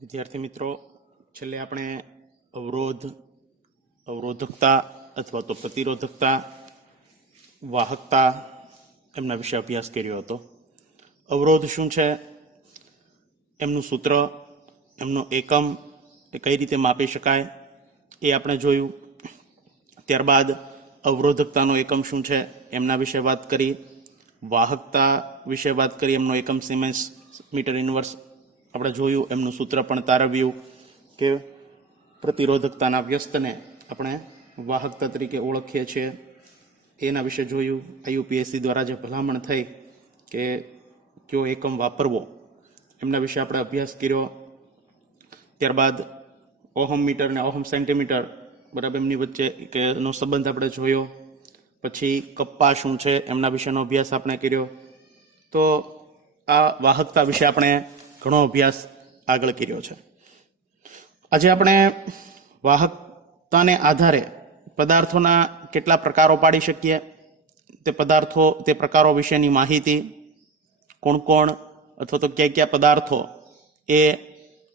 વિદ્યાર્થી મિત્રો, છેલ્લે આપણે અવરોધકતા અથવા તો પ્રતિરોધકતા, વાહકતા એમના વિશે અભ્યાસ કર્યો હતો. અવરોધ શું છે, એમનું સૂત્ર, એમનો એકમ, એ કઈ રીતે માપી શકાય એ આપણે જોયું. ત્યારબાદ અવરોધકતાનો એકમ શું છે એમના વિશે વાત કરી. વાહકતા વિશે વાત કરી, એમનો એકમ સિમેન્સ મીટર ઇન્વર્સ આપણે જોયું. એમનું સૂત્ર પણ તારવ્યું કે પ્રતિરોધકતાના વ્યસ્તને આપણે વાહકતા તરીકે ઓળખીએ છીએ, એના વિશે જોયું. IUPAC દ્વારા જે ભલામણ થઈ કે કયો એકમ વાપરવો એમના વિશે આપણે અભ્યાસ કર્યો. ત્યારબાદ ઓહમ મીટર ને ઓહમ સેન્ટીમીટર, બરાબર, એમની વચ્ચે કે એનો સંબંધ આપણે જોયો. પછી કપ્પા શું છે એમના વિશેનો અભ્યાસ આપણે કર્યો. તો આ વાહકતા વિશે આપણે ઘણો અભ્યાસ આગળ કર્યો છે. આજે આપણે વાહકતાને આધારે પદાર્થોના કેટલા પ્રકારો પાડી શકીએ, તે પ્રકારો વિશેની માહિતી, કોણ કોણ અથવા તો કયા કયા પદાર્થો એ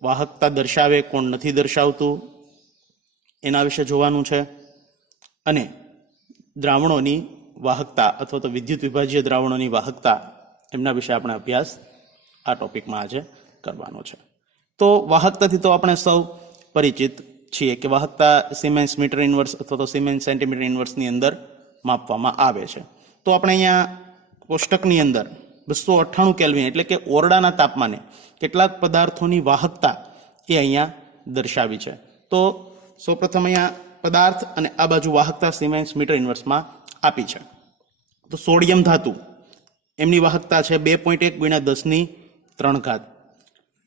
વાહકતા દર્શાવે, કોણ નથી દર્શાવતું, એના વિશે જોવાનું છે. અને દ્રાવણોની વાહકતા અથવા તો વિદ્યુત વિભાજ્ય દ્રાવણોની વાહકતા, એમના વિશે આપણે અભ્યાસ આ ટોપિકમાં આજે કરવાનો છે. તો વાહકતાથી તો આપણે સૌ પરિચિત છીએ કે વાહકતા સિમેન્સ મીટર ઇન્વર્સ અથવા તો સિમેન્સ સેન્ટીમીટર ઇન્વર્સની અંદર માપવામાં આવે છે. તો આપણે અહીંયા કોષ્ટકની અંદર 298 કેલ્વિન એટલે કે ઓરડાના તાપમાને કેટલાક પદાર્થોની વાહકતા એ અહીંયા દર્શાવી છે. તો સૌપ્રથમ અહીંયા પદાર્થ અને આ બાજુ વાહકતા સિમેન્સ મીટર ઇન્વર્સમાં આપી છે. તો સોડિયમ ધાતુ, એમની વાહકતા છે 2.1 × 10⁻3.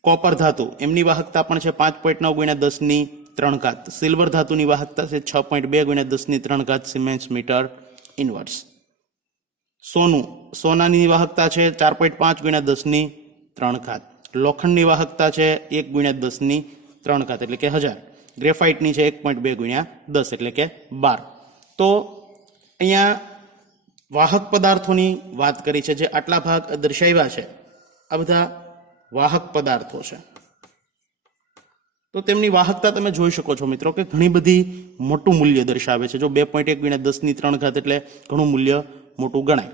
કોપર ધાતુ, એમની વાહકતા પણ છે 5.9 × 10⁻3. સિલ્વર ધાતુની વાહકતા છે 6.2 × 10⁻3 સિમેન્સ મીટર ઇન્વર્સ. સોનાની વાહકતા છે 4.5 × 10⁻3. લોખંડની વાહકતા છે 1 × 10⁻3 એટલે કે 1000. ગ્રેફાઇટની છે 1.2 × 10 એટલે કે 12. તો અહીંયા વાહક પદાર્થોની વાત કરી છે. જે આટલા ભાગ દર્શાવ્યા છે આ બધા વાહક પદાર્થો છે. તો તેમની વાહકતા તમે જોઈ શકો છો મિત્રો કે ઘણી બધી મોટું મૂલ્ય દર્શાવે છે. જો 2.1 × 10⁻3 એટલે ઘણું મૂલ્ય મોટું ગણાય.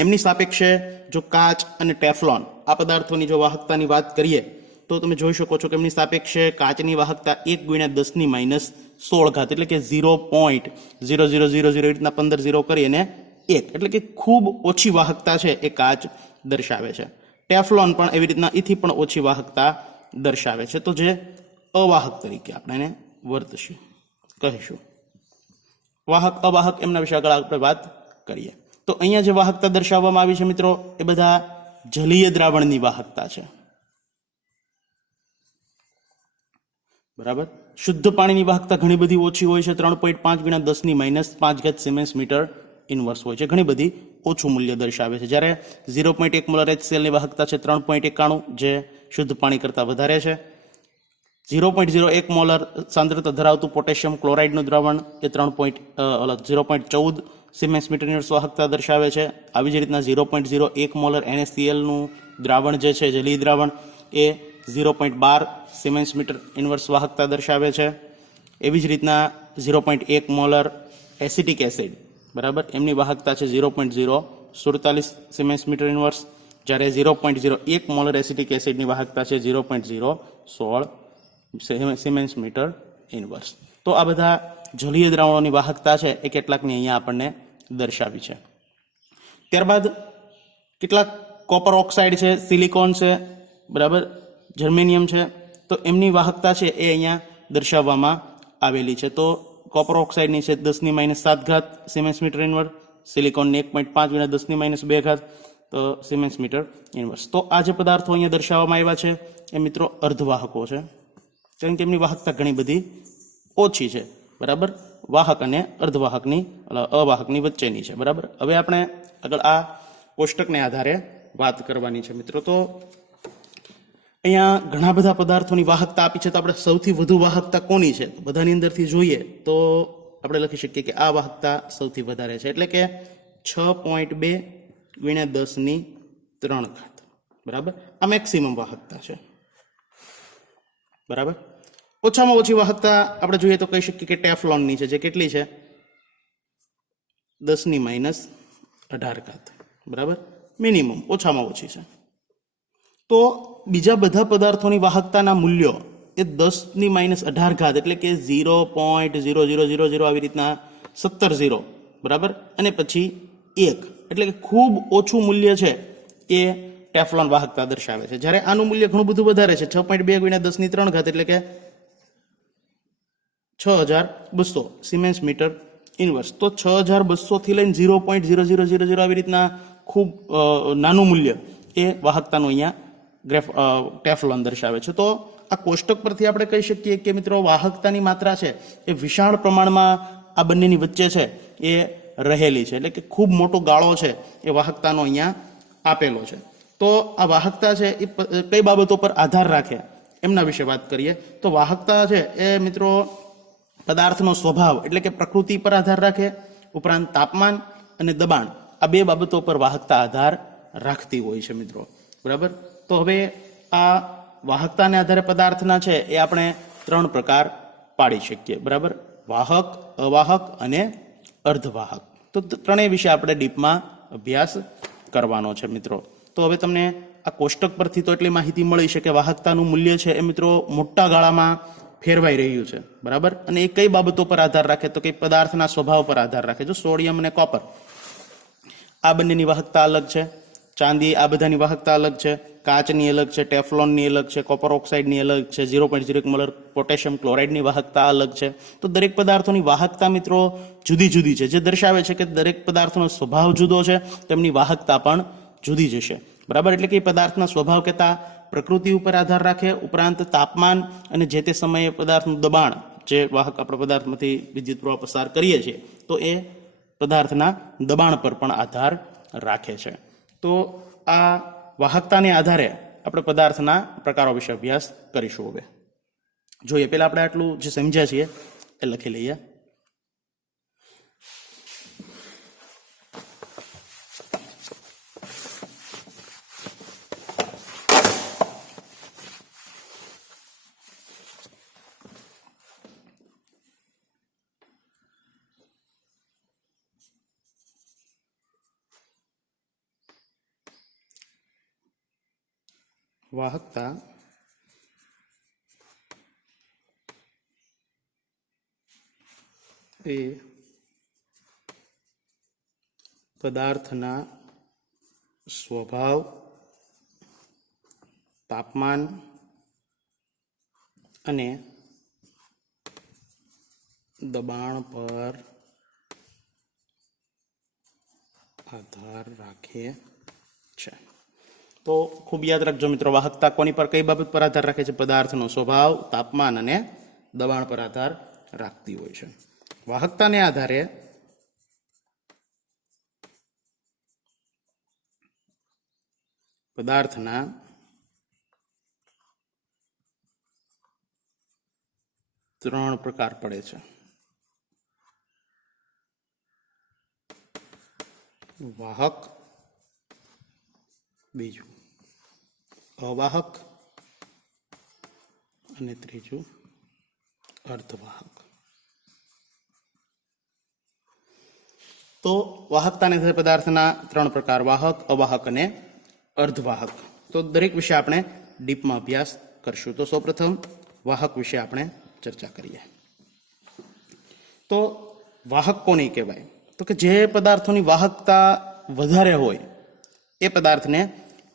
એમની સાપેક્ષે જો કાચ અને ટેફલોન આ પદાર્થોની જો વાહકતાની વાત કરીએ તો તમે જોઈ શકો છો કે એમની સાપેક્ષે કાચની વાહકતા 1 × 10⁻16 એટલે કે 0.0000 રીતના 15 0 કરી અને 1 એટલે કે ખૂબ ઓછી વાહકતા છે એ કાચ દર્શાવે છે. ટેફલોન પણ એવી રીતના એથી પણ ઓછી વાહકતા દર્શાવે છે. તો જે અવાહક તરીકે આપણે એને વર્તશું, કહીશું. વાહક અવાહક એમના વિશે આગળ આપણે વાત કરીએ. તો અહીંયા જે વાહકતા દર્શાવવામાં આવી છે મિત્રો એ બધા જલીય દ્રાવણની વાહકતા છે, બરાબર. શુદ્ધ પાણીની વાહકતા ઘણી બધી ઓછી હોય છે, 3.5 × 10⁻5 સિમેન્સ મીટર ઇન્વર્સ હોય છે, ઘણી બધી ઓછું મૂલ્ય દર્શાવે છે. જ્યારે 0.1 મોલર HClની વાહકતા છે 3.91, જે શુદ્ધ પાણી કરતાં વધારે છે. 0.01 મોલર સાંદ્રતા ધરાવતું પોટેશિયમ ક્લોરાઇડનું દ્રાવણ એ 0.14 સિમેન્સ મીટર ઇન્વર્સ વાહકતા દર્શાવે છે. આવી જ રીતના 0.01 મોલર NaClનું દ્રાવણ જે છે જલીય દ્રાવણ એ 0.12 સિમેન્સ મીટર ઇન્વર્સ વાહકતા દર્શાવે છે. એવી જ રીતના 0.1 મોલર એસિટિક એસિડ, બરાબર, એમની વાહકતા છે 0.047 સિમેન્સ મીટર ઇન્વર્સ, જ્યારે 0.01 મોલર એસિટિક એસિડની વાહકતા છે 0.016 સિમેન્સ મીટર ઇન્વર્સ. તો આ બધા જલીય દ્રાવણોની વાહકતા છે એ કેટલાકની અહીંયા આપણને દર્શાવી છે. ત્યારબાદ કેટલાક કોપર ઓક્સાઇડ છે, સિલિકોન છે, બરાબર, જર્મેનિયમ છે. તો એમની વાહકતા છે એ અહીંયા દર્શાવવામાં આવેલી છે. તો કોપર ઓક્સાઇડની છે 10⁻7 સિમેન્સ મીટર ઇન્વર્સ, સિલિકોનની 1.5 × 10⁻2 તો સિમેન્સ મીટર ઇન્વર્સ. તો આ જે પદાર્થો અહીંયા દર્શાવવામાં આવ્યા છે એ મિત્રો અર્ધવાહકો છે, કારણ કે એમની વાહકતા ઘણી બધી ઓછી છે, બરાબર, વાહક અને અવાહકની વચ્ચેની છે, બરાબર. હવે આપણે આગળ આ કોષ્ટકને આધારે વાત કરવાની છે મિત્રો. તો અહીંયા ઘણા બધા પદાર્થોની વાહકતા આપી છે. તો આપણે સૌથી વધુ વાહકતા કોની છે બધાની અંદરથી જોઈએ તો આપણે લખી શકીએ કે આ વાહકતા સૌથી વધારે છે, એટલે કે 6.2 × 10⁻3, બરાબર. આ મેક્સિમમ વાહકતા છે. બરાબર. ઓછામાં ઓછી વાહકતા આપણે જોઈએ તો કહી શકીએ કે ટેફલોનની છે, જે કેટલી છે 10⁻18. બરાબર, મિનિમમ ઓછામાં ઓછી છે. તો બીજા બધા પદાર્થોની વાહકતાના મૂલ્યો એ 10⁻18 એટલે કે 0.0000 આવી રીતના 17 0, બરાબર, અને પછી 1 એટલે કે ખૂબ ઓછું મૂલ્ય છે એ ટેફલોન વાહકતા દર્શાવે છે. જ્યારે આનું મૂલ્ય ઘણું બધું વધારે છે, 6.2 × 10⁻³ એટલે કે 6200 સિમેન્સ મીટર ઇન્વર્સ. તો 6200 થી લઈને 0.0000 આવી રીતના ખૂબ નાનું મૂલ્ય એ વાહકતાનું અહીંયા ટેફલોન દર્શાવે છે. તો આ કોષ્ટક પરથી આપણે કહી શકીએ કે મિત્રો વાહકતાની માત્રા છે એ વિશાળ પ્રમાણમાં આ બંનેની વચ્ચે છે એ રહેલી છે, એટલે કે ખૂબ મોટો ગાળો છે એ વાહકતાનો અહીંયા આપેલો છે. તો આ વાહકતા છે એ કઈ બાબતો પર આધાર રાખે એમના વિશે વાત કરીએ તો વાહકતા છે એ મિત્રો પદાર્થનો સ્વભાવ એટલે કે પ્રકૃતિ પર આધાર રાખે, ઉપરાંત તાપમાન અને દબાણ આ બે બાબતો પર વાહકતા આધાર રાખતી હોય છે મિત્રો. બરાબર. તો હવે આ વાહકતાને આધારે પદાર્થના છે એ આપણે 3 પ્રકાર પાડી શકીએ. બરાબર, વાહક, અવાહક અને અર્ધવાહક. તો ત્રણેય વિશે આપણે ડીપમાં અભ્યાસ કરવાનો છે મિત્રો. તો હવે તમને આ કોષ્ટક પરથી તો એટલી માહિતી મળી છે કે વાહકતાનું મૂલ્ય છે એ મિત્રો મોટા ગાળામાં ફેરવાઈ રહ્યું છે. બરાબર, અને એ કઈ બાબતો પર આધાર રાખે તો કે પદાર્થના સ્વભાવ પર આધાર રાખે. જો સોડિયમ અને કોપર આ બંનેની વાહકતા અલગ છે, ચાંદી આ બધાની વાહકતા અલગ છે, કાચની અલગ છે, ટેફલોનની અલગ છે, કોપર ઓક્સાઇડની અલગ છે, 0.01 મોલર પોટેશિયમ ક્લોરાઇડની વાહકતા અલગ છે. તો દરેક પદાર્થોની વાહકતા મિત્રો જુદી જુદી છે, જે દર્શાવે છે કે દરેક પદાર્થનો સ્વભાવ જુદો છે, તેમની વાહકતા પણ જુદી જશે. બરાબર, એટલે કે પદાર્થના સ્વભાવ કહેતા પ્રકૃતિ ઉપર આધાર રાખે, ઉપરાંત તાપમાન અને જે તે સમયે પદાર્થનું દબાણ, જે વાહક આપણે પદાર્થમાંથી વિદ્યુત પ્રવાહ પસાર કરીએ છીએ તો એ પદાર્થના દબાણ પર પણ આધાર રાખે છે. તો આ વાહકતાને આધારે આપણે પદાર્થના પ્રકારો વિશે અભ્યાસ કરીશું. હવે જોઈએ, પહેલા આપણે આટલું જે સમજ્યા છીએ એ લખી લઈએ. વાહકતા એ પદાર્થના સ્વભાવ, તાપમાન અને દબાણ પર આધાર રાખે છે. તો ખૂબ યાદ રાખજો મિત્રો, વાહકતા કોની પર, કઈ બાબત પર આધાર રાખે છે? પદાર્થનો સ્વભાવ, તાપમાન અને દબાણ પર આધાર રાખતી હોય છે. વાહકતાને આધારે પદાર્થના ત્રણ પ્રકાર પડે છે. વાહક, બીજું અવાહક અને ત્રીજું અર્ધવાહક. તો વાહકતાને આધારે પદાર્થના ત્રણ પ્રકાર, વાહક, અવાહક અને અર્ધવાહક. તો દરેક વિશે આપણે ડીપમાં અભ્યાસ કરશું. તો સૌપ્રથમ વાહક વિશે આપણે ચર્ચા કરીએ. તો વાહક કોને કહેવાય? તો કે જે પદાર્થોની વાહકતા વધારે હોય એ પદાર્થને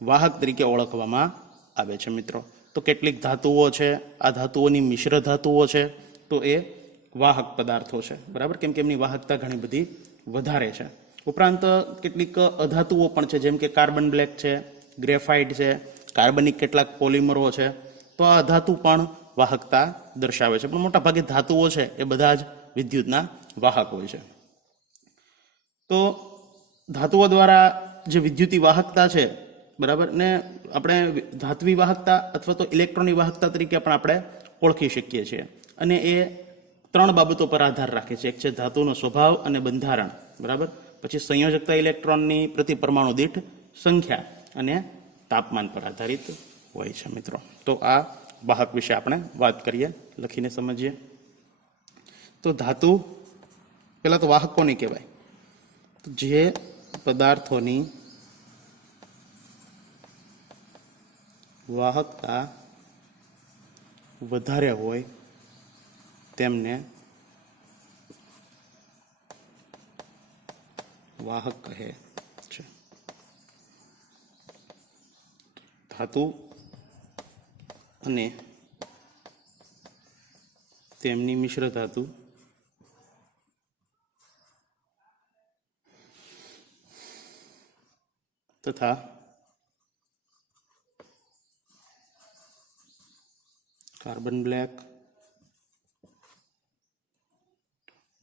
વાહક તરીકે ઓળખવામાં આવે છે મિત્રો. તો કેટલીક ધાતુઓ છે, આ ધાતુઓની મિશ્ર ધાતુઓ છે, તો એ વાહક પદાર્થો છે. બરાબર, કેમ કે એમની વાહકતા ઘણી બધી વધારે છે. ઉપરાંત કેટલીક અધાતુઓ પણ છે, જેમ કે કાર્બન બ્લેક છે, ગ્રેફાઇટ છે, કાર્બનિક કેટલાક પોલિમરો છે. તો આ ધાતુ પણ વાહકતા દર્શાવે છે. પણ મોટા ભાગે ધાતુઓ છે એ બધા જ વિદ્યુતના વાહક હોય છે. તો ધાતુઓ દ્વારા જે વિદ્યુતી વાહકતા છે, બરાબર, ને આપણે ધાત્વી વાહકતા અથવા તો ઇલેક્ટ્રોનની વાહકતા તરીકે પણ આપણે ઓળખી શકીએ છીએ. અને એ ત્રણ બાબતો પર આધાર રાખે છે. એક છે ધાતુનો સ્વભાવ અને બંધારણ, બરાબર, પછી સંયોજકતા ઇલેક્ટ્રોનની પ્રતિ પરમાણુ દીઠ સંખ્યા અને તાપમાન પર આધારિત હોય છે મિત્રો. તો આ વાહક વિશે આપણે વાત કરીએ, લખીને સમજીએ. તો ધાતુ પહેલા તો વાહક કોને કહેવાય? તો જે પદાર્થોની વાહકતા વધારે હોય તેમને વાહક કહે છે. ધાતુ અને તેમની મિશ્ર ધાતુ તથા કાર્બન બ્લેક,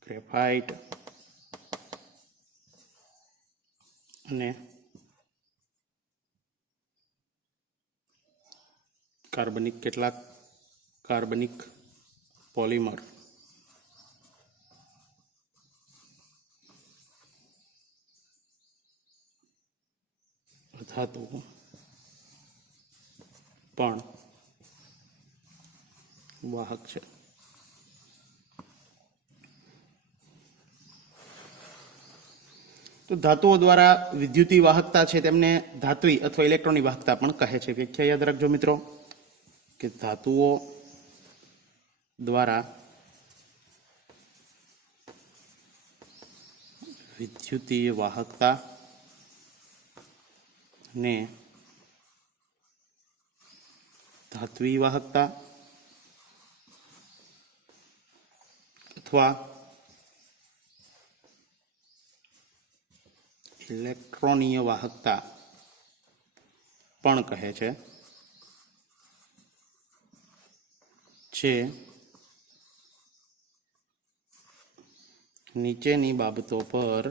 ગ્રેફાઇટ અને કેટલાક કાર્બનિક પોલિમર ધાતુ પણ વાહક છે. તો ધાતુઓ દ્વારા વિદ્યુતીય વાહકતા છે તેમને ધાત્વી અથવા ઇલેક્ટ્રોનની વાહકતા પણ કહે છે. વ્યાખ્યા યાદ રાખજો મિત્રો કે ધાતુઓ દ્વારા વિદ્યુતીય વાહકતા ને ધાત્વી વાહકતા અથવા ઇલેક્ટ્રોનીય વાહકતા પણ કહે છે, જે નીચેની બાબતો પર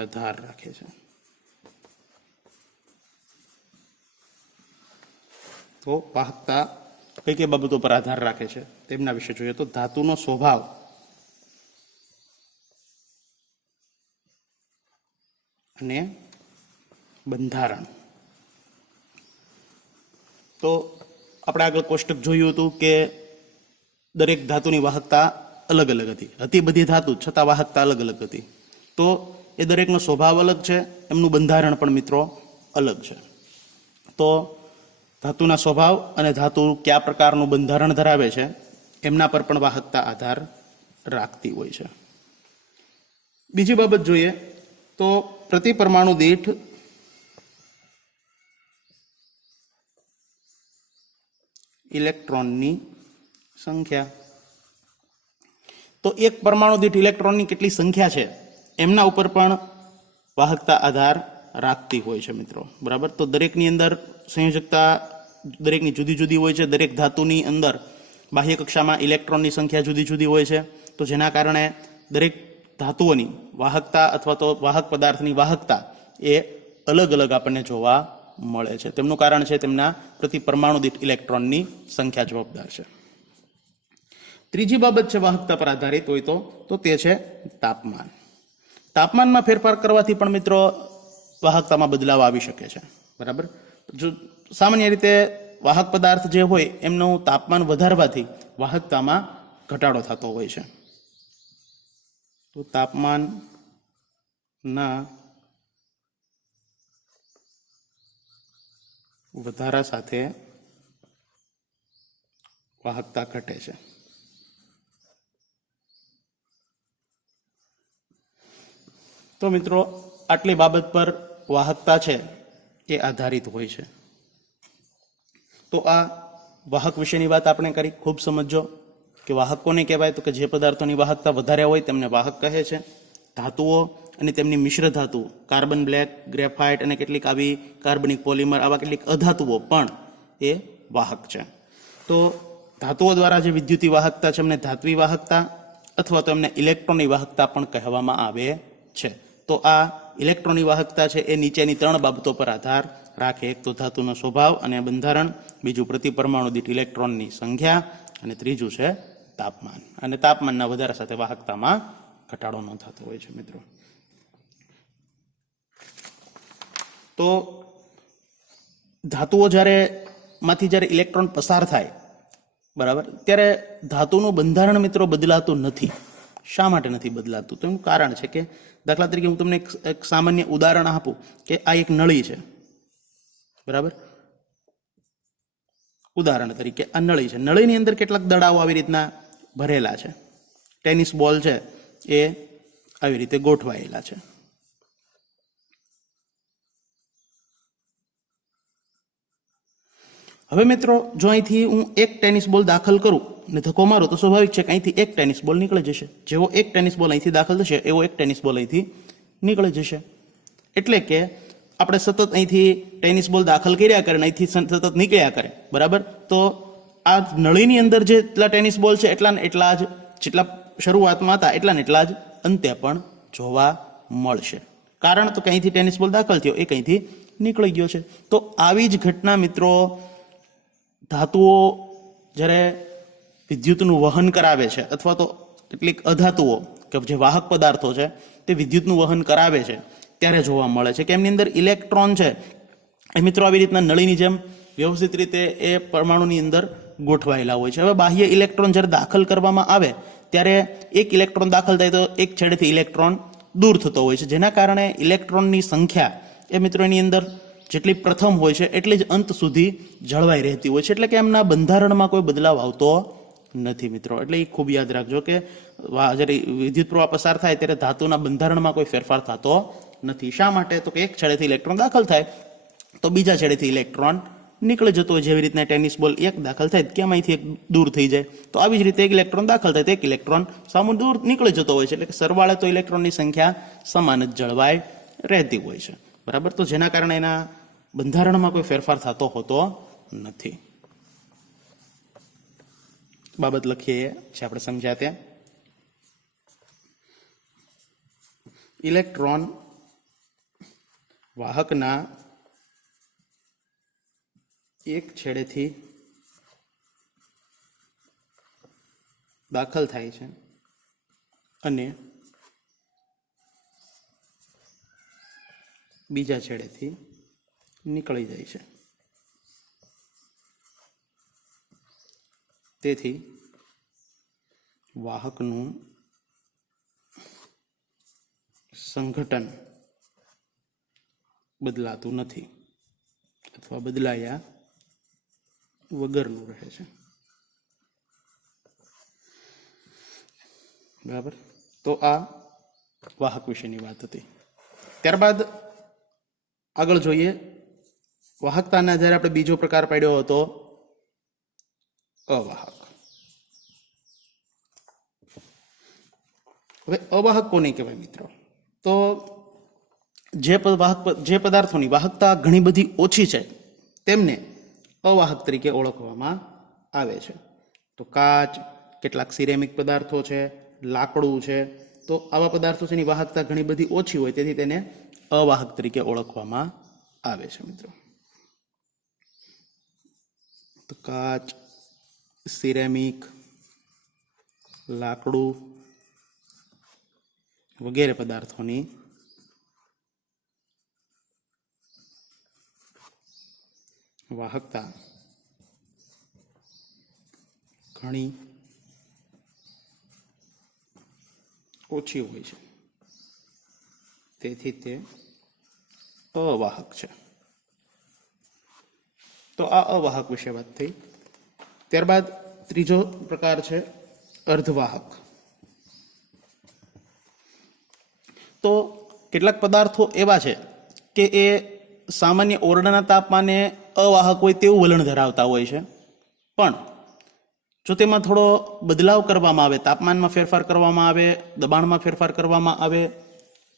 આધાર રાખે છે. તો વાહકતા કઈ કઈ બાબતો પર આધાર રાખે છે તેમના વિશે જોઈએ તો ધાતુનો સ્વભાવ, અને બંધારણ. તો આપણે આગળ કોષ્ટક જોયું હતું કે દરેક ધાતુની વાહકતા અલગ અલગ હતી બધી ધાતુ છતાં વાહકતા અલગ અલગ હતી. તો એ દરેકનો સ્વભાવ અલગ છે, એમનું બંધારણ પણ મિત્રો અલગ છે. તો ધાતુના સ્વભાવ અને ધાતુ કયા પ્રકારનું બંધારણ ધરાવે છે એમના પર પણ વાહકતા આધાર રાખતી હોય છે. બીજી બાબત જોઈએ તો પ્રતિ પરમાણુ દીઠ ઇલેક્ટ્રોનની સંખ્યા. તો એક પરમાણુ દીઠ ઇલેક્ટ્રોનની કેટલી સંખ્યા છે એમના ઉપર પણ વાહકતા આધાર રાખતી હોય છે મિત્રો. બરાબર. તો દરેકની અંદર સંયોજકતા દરેકની જુદી જુદી હોય છે. દરેક ધાતુની અંદર બાહ્ય કક્ષામાં ઇલેક્ટ્રોનની સંખ્યા જુદી જુદી હોય છે. તો જેના કારણે દરેક ધાતુઓની વાહકતા અથવા તો વાહક પદાર્થની વાહકતા એ અલગ અલગ આપણને જોવા મળે છે. તેમનું કારણ છે તેમના પ્રતિ પરમાણુ દીઠ ઇલેક્ટ્રોનની સંખ્યા જવાબદાર છે. ત્રીજી બાબત છે વાહકતા પર આધારિત હોય તો તે છે તાપમાન. તાપમાનમાં ફેરફાર કરવાથી પણ મિત્રો વાહકતામાં બદલાવ આવી શકે છે. બરાબર. જો સામાન્ય રીતે વાહક પદાર્થ જે હોય એમનું તાપમાન વધારવાથી વાહકતામાં ઘટાડો થતો હોય છે. તો તાપમાનના વધારા સાથે વાહકતા ઘટે છે. તો મિત્રો આટલી બાબત પર વાહકતા છે એ આધારિત હોય છે. તો આ વાહક વિશેની વાત આપણે કરી. ખૂબ સમજો કે વાહક કોને કહેવાય તો કે જે પદાર્થોની વાહકતા વધારે હોય તેમને વાહક કહે છે. ધાતુઓ અને તેમની મિશ્ર ધાતુ કાર્બન બ્લેક, ગ્રેફાઇટ અને કેટલીક આવી કાર્બનિક પોલિમર આવા કેટલીક અધાતુઓ પણ એ વાહક છે. તો ધાતુઓ દ્વારા જે વિદ્યુતીય વાહકતા છે એમને ધાત્વી વાહકતા અથવા તો એમને ઇલેક્ટ્રોનની વાહકતા પણ કહેવામાં આવે છે. તો આ ઇલેક્ટ્રોનની વાહકતા છે એ નીચેની ત્રણ બાબતો પર આધાર રાખે. એક તો ધાતુનો સ્વભાવ અને બંધારણ, બીજું પ્રતિ પરમાણુ દીઠ ઇલેક્ટ્રોનની સંખ્યા અને ત્રીજું છે તાપમાન. અને તાપમાનના વધારા સાથે વાહકતામાં ઘટાડો ન થતો હોય છે મિત્રો. તો ધાતુઓ જ્યારે ઇલેક્ટ્રોન પસાર થાય, બરાબર, ત્યારે ધાતુનું બંધારણ મિત્રો બદલાતું નથી. શા માટે નથી બદલાતું? તો એનું કારણ છે કે દાખલા તરીકે હું તમને એક સામાન્ય ઉદાહરણ આપું કે આ એક નળી છે, બરાબર. ઉદાહરણ તરીકે આ નળી છે. નળીની અંદર કેટલાક દડાઓ આવી રીતના ભરેલા છે. ટેનિસ બોલ છે એ આવી રીતે ગોઠવાયેલા છે. હવે મિત્રો, જો અહીંથી હું એક ટેનિસ બોલ દાખલ કરું ને ધક્કો મારું તો સ્વાભાવિક છે કે અહીંથી એક ટેનિસ બોલ નીકળી જશે. જેવો એક ટેનિસ બોલ અહીંથી દાખલ થશે એવો એક ટેનિસ બોલ અહીંથી નીકળી જશે. એટલે કે આપણે સતત અહીંથી ટેનિસ બોલ દાખલ કર્યા કરે ને અહીંથી સતત નીકળ્યા કરે, બરાબર. તો આ નળીની અંદર જેટલા ટેનિસ બોલ છે એટલા જ જેટલા શરૂઆતમાં હતા એટલા જ અંતે પણ જોવા મળશે. કારણ તો કે અહીંથી ટેનિસ બોલ દાખલ થયો, એક અહીંથી નીકળી ગયો છે. તો આવી જ ઘટના મિત્રો ધાતુઓ જ્યારે વિદ્યુતનું વહન કરાવે છે, અથવા તો કેટલીક અધાતુઓ કે જે વાહક પદાર્થો છે તે વિદ્યુતનું વહન કરાવે છે ત્યારે જોવા મળે છે કે એમની અંદર ઇલેક્ટ્રોન છે એ મિત્રો આવી રીતના નળીની જેમ વ્યવસ્થિત રીતે એ પરમાણુની અંદર ગોઠવાયેલા હોય છે. હવે બાહ્ય ઇલેક્ટ્રોન જ્યારે દાખલ કરવામાં આવે ત્યારે એક ઇલેક્ટ્રોન દાખલ થાય તો એક છેડેથી ઇલેક્ટ્રોન દૂર થતો હોય છે, જેના કારણે ઇલેક્ટ્રોનની સંખ્યા એ મિત્રો એની અંદર જેટલી પ્રથમ હોય છે એટલી જ અંત સુધી જળવાઈ રહેતી હોય છે. એટલે કે એમના બંધારણમાં કોઈ બદલાવ આવતો નથી મિત્રો. એટલે એ ખૂબ યાદ રાખજો કે જ્યારે વિદ્યુત પ્રવાહ પસાર થાય ત્યારે ધાતુના બંધારણમાં કોઈ ફેરફાર થતો નથી. શા માટે? તો કે એક છેડેથી ઇલેક્ટ્રોન દાખલ થાય તો બીજા છેડેથી ઇલેક્ટ્રોન નીકળી જતો હોય. જેવી રીતના ટેનિસ બોલ એક દાખલ થાય કેમ અહીંથી એક દૂર થઈ જાય, તો આવી જ રીતે એક ઇલેક્ટ્રોન દાખલ થાય તો એક ઇલેક્ટ્રોન સામુ દૂર નીકળી જતો હોય છે. એટલે કે સરવાળે તો ઇલેક્ટ્રોનની સંખ્યા સમાન જ જળવાઈ રહેતી હોય છે, બરાબર. તો જેના કારણે એના બંધારણમાં કોઈ ફેરફાર થતો હોતો નથી. બાબત લખીએ છે આપણે સમજ્યા ત્યાં. ઇલેક્ટ્રોન વાહકના એક છેડેથી દાખલ થાય છે અને બીજા છેડેથી નીકળી જાય છે. તેથી વાહકનું સંઘટન બદલાતું નથી અથવા બદલાયા વગરનું રહે છે, બરાબર. તો આ વાહક વિશેની વાત હતી. ત્યારબાદ આગળ જોઈએ. વાહકતાના જ્યારે આપણે બીજો પ્રકાર પાડ્યો હતો અવાહક. હવે અવાહક કોને કહેવાય મિત્રો? તો જે પદાર્થોની વાહકતા ઘણી બધી ઓછી છે તેમને અવાહક તરીકે ઓળખવામાં આવે છે. તો કાચ, કેટલાક સિરેમિક પદાર્થો છે, લાકડું છે, તો આવા પદાર્થો છે એની વાહકતા ઘણી બધી ઓછી હોય તેથી તેને અવાહક તરીકે ઓળખવામાં આવે છે મિત્રો. તો કાચ, સિરેમિક, લાકડું વગેરે પદાર્થોની વાહકતા ઘણી ઓછી હોય છે તેથી તે અવાહક છે. તો આ અવાહક વિશે વાત થઈ. ત્યારબાદ ત્રીજો પ્રકાર છે અર્ધવાહક. તો કેટલાક પદાર્થો એવા છે કે એ સામાન્ય ઓરડાના તાપમાને અવાહક હોય તેવું વલણ ધરાવતા હોય છે, પણ જો તેમાં થોડો બદલાવ કરવામાં આવે, તાપમાનમાં ફેરફાર કરવામાં આવે, દબાણમાં ફેરફાર કરવામાં આવે,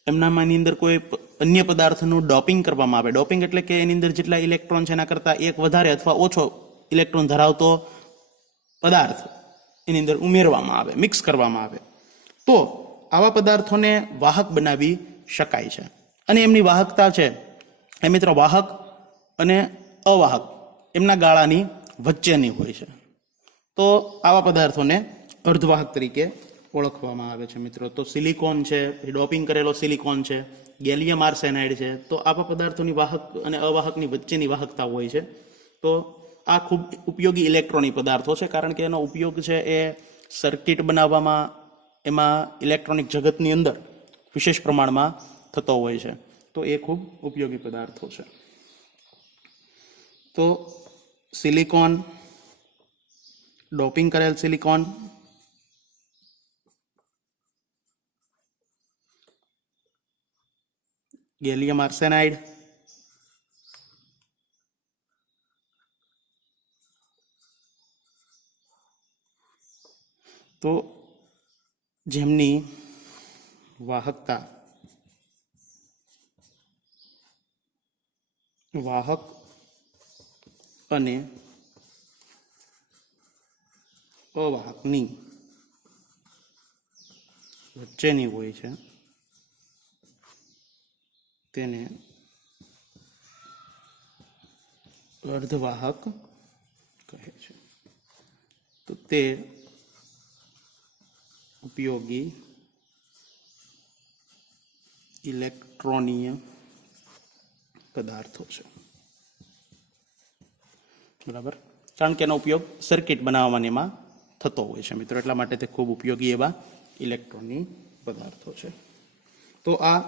એમનામાંની અંદર કોઈ અન્ય પદાર્થનું ડોપિંગ કરવામાં આવે. ડોપિંગ એટલે કે એની અંદર જેટલા ઇલેક્ટ્રોન છે એના કરતાં એક વધારે અથવા ઓછો ઇલેક્ટ્રોન ધરાવતો પદાર્થ એની અંદર ઉમેરવામાં આવે, મિક્સ કરવામાં આવે, તો આવા પદાર્થોને વાહક બનાવી શકાય છે. અને એમની વાહકતા છે એ મિત્રો વાહક અને અવાહક એમના ગાળાની વચ્ચેની હોય છે. તો આવા પદાર્થોને અર્ધવાહક તરીકે ઓળખવામાં આવે છે મિત્રો. તો સિલિકોન છે, ડોપિંગ કરેલો સિલિકોન છે, ગેલિયમ આર્સેનાઇડ છે. તો આવા પદાર્થોની વાહક અને અવાહકની વચ્ચેની વાહકતા હોય છે. તો આ ખૂબ ઉપયોગી ઇલેક્ટ્રોનિક પદાર્થો છે, કારણ કે એનો ઉપયોગ છે એ સર્કિટ બનાવવામાં, એમાં ઇલેક્ટ્રોનિક જગતની અંદર વિશેષ પ્રમાણમાં થતો હોય છે. તો એ ખૂબ ઉપયોગી પદાર્થો છે. તો સિલિકોન, ડોપિંગ કરેલ સિલિકોન, ગેલિયમ આર્સેનાઇડ, તો જેમની વાહકતા વાહક અને અવાહકની વચ્ચેની હોય છે તેને અર્ધવાહક કહે છે. તો તે ઉપયોગી ઇલેક્ટ્રોનીય પદાર્થો છે. બરાબર, કારણ કે એનો ઉપયોગ સર્કિટ બનાવવામાં એમાં થતો હોય છે મિત્રો, એટલા માટે તે ખૂબ ઉપયોગી એવા ઇલેક્ટ્રોનિક પદાર્થો છે. તો આ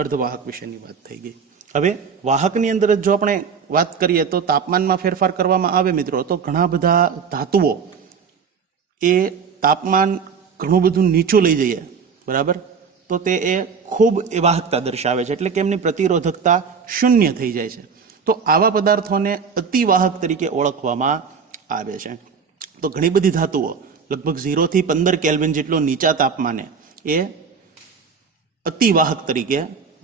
અર્ધવાહક વિશેની વાત થઈ ગઈ. હવે વાહકની અંદર જો આપણે વાત કરીએ તો તાપમાનમાં ફેરફાર કરવામાં આવે મિત્રો, તો ઘણા બધા ધાતુઓ એ તાપમાન ઘણું બધું નીચું લઈ જઈએ, બરાબર, તો તે એ ખૂબ એ વાહકતા દર્શાવે છે, એટલે કે એમની પ્રતિરોધકતા શૂન્ય થઈ જાય છે. તો આવા પદાર્થોને અતિવાહક તરીકે ઓળખવામાં આવે છે. તો ઘણી બધી ધાતુઓ લગભગ 0 થી 15 કેલ્વિન જેટલો નીચા તાપમાને એ અતિવાહક તરીકે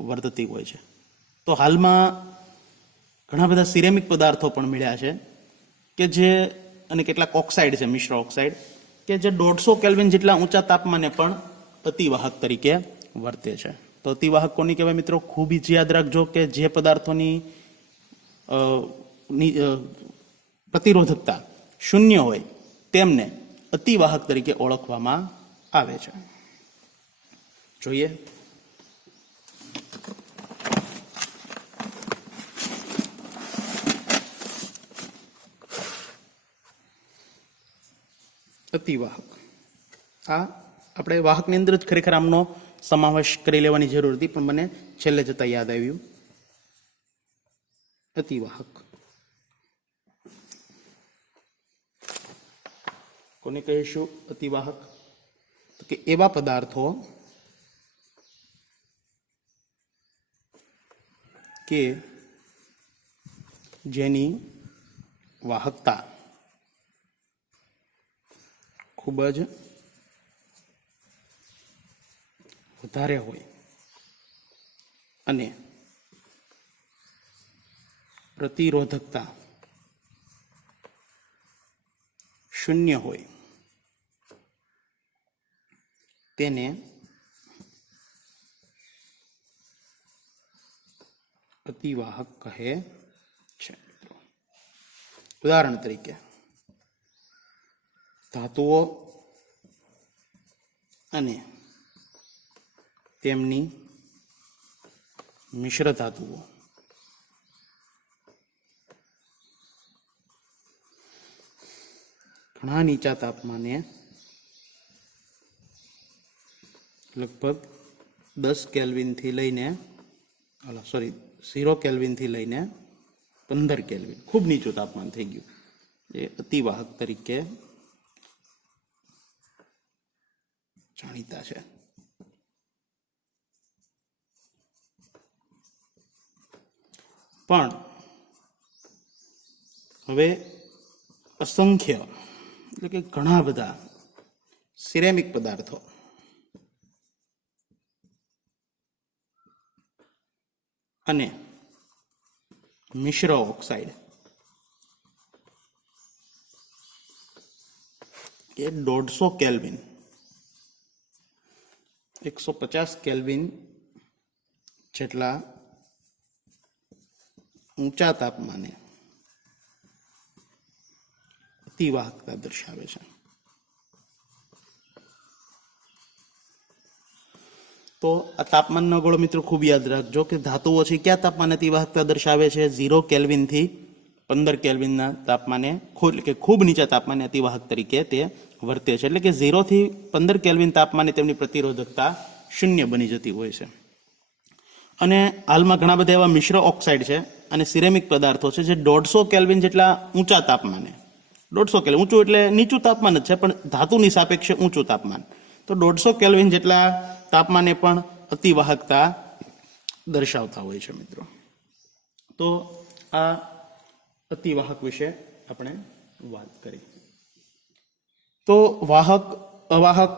વર્તતી હોય છે. તો હાલમાં ઘણા બધા સિરેમિક પદાર્થો પણ મળ્યા છે કે જે, અને કેટલાક ઓક્સાઇડ છે, મિશ્ર ઓક્સાઇડ, કે જે 150 કેલ્વિન જેટલા ઊંચા તાપમાને પણ અતિવાહક તરીકે વર્તે છે. તો અતિવાહક કોની કહેવાય મિત્રો? ખૂબ જ યાદ રાખજો કે જે પદાર્થોની પ્રતિરોધકતા શૂન્ય હોય તેમને અતિવાહક તરીકે ઓળખવામાં આવે છે. જોઈએ અતિવાહક. આ આપણે વાહકની અંદર જ ખરેખર આમનો સમાવેશ કરી લેવાની જરૂર હતી, પણ મને છેલ્લે જતા યાદ આવ્યું. અતિવાહક કોને કહીશું? અતિવાહક. તો કે એવા પદાર્થો કે જેની વાહકતા ખૂબ જ વધારે હોય અને પ્રતિરોધકતા શૂન્ય હોય તેને અતિવાહક કહે છે. ઉદાહરણ તરીકે ધાતુઓ અને તેમની મિશ્ર ધાતુઓ ઘણા નીચા તાપમાને લગભગ 10 કેલ્વિનથી લઈને 0 કેલ્વિનથી લઈને 15 કેલ્વિન, ખૂબ નીચું તાપમાન થઈ ગયું, એ અતિવાહક તરીકે જાણીતા છે. પણ હવે અસંખ્ય, એટલે કે ઘણા બધા સિરેમિક પદાર્થો અને મિશ્ર ઓક્સાઇડ એ 150 કેલ્વિન 150 કેલ્વિન જેટલા ઊંચા તાપમાને અતિવાહકતા દર્શાવે છે. તો આ તાપમાનનો ગોળો મિત્રો ખૂબ યાદ રાખજો કે ધાતુઓ છે કયા તાપમાને અતિવાહકતા દર્શાવે છે? 0 કેલ્વિનથી 15 કેલ્વિનના તાપમાને કે ખૂબ નીચા તાપમાને અતિવાહક તરીકે તે વર્તે છે. એટલે કે 0 થી 15 કેલ્વિન તાપમાને તેમની પ્રતિરોધકતા શૂન્ય બની જતી હોય છે. અને હાલમાં ઘણા બધા એવા મિશ્ર ઓક્સાઇડ છે અને સિરેમિક પદાર્થો છે જે 150 કેલ્વિન જેટલા ઊંચા તાપમાને, 150 કેલ્વિન ઊંચું એટલે નીચું તાપમાન જ છે પણ ધાતુની સાપેક્ષે ઊંચું તાપમાન, તો 150 કેલ્વિન જેટલા તાપમાને પણ અતિવાહકતા દર્શાવતા હોય છે મિત્રો. તો આ અતિવાહક વિશે આપણે વાત કરી. તો વાહક, અવાહક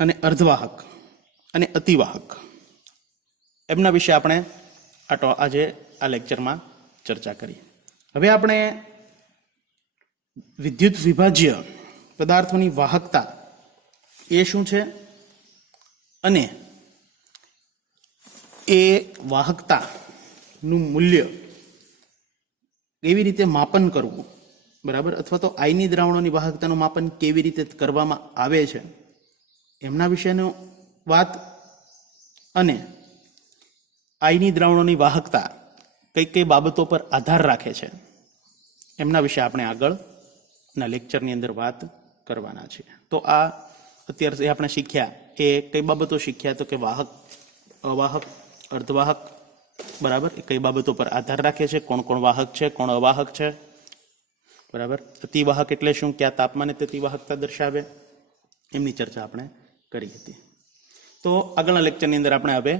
અને અર્ધવાહક અને અતિવાહક એમના વિશે આપણે આજે આ લેક્ચરમાં ચર્ચા કરી. હવે આપણે વિદ્યુત વિભાજ્ય પદાર્થોની વાહકતા એ શું છે અને એ વાહકતાનું મૂલ્ય કેવી રીતે માપન કરવું, બરાબર, અથવા તો આયની દ્રાવણોની વાહકતાનું માપન કેવી રીતે કરવામાં આવે છે એમના વિશેનું વાત અને આયની દ્રાવણોની વાહકતા કઈ કઈ બાબતો પર આધાર રાખે છે એમના વિશે આપણે આગળના લેક્ચરની અંદર વાત કરવાના છે. તો આ અત્યાર સુધી આપણે શીખ્યા એ કઈ બાબતો શીખ્યા? તો કે વાહક, અવાહક, અર્ધવાહક, બરાબર, એ કઈ બાબતો પર આધાર રાખે છે, કોણ કોણ વાહક છે, કોણ અવાહક છે, બરાબર, અતિવાહક એટલે શું, કયા તાપમાને તે અતિવાહકતા દર્શાવે, એમની ચર્ચા આપણે કરી હતી. તો આગળના લેક્ચરની અંદર આપણે હવે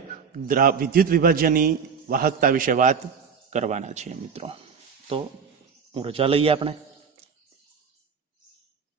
વિદ્યુત વિભાજ્યની વાહકતા વિશે વાત કરવાના છીએ મિત્રો. તો હું રજા લઈએ આપણે.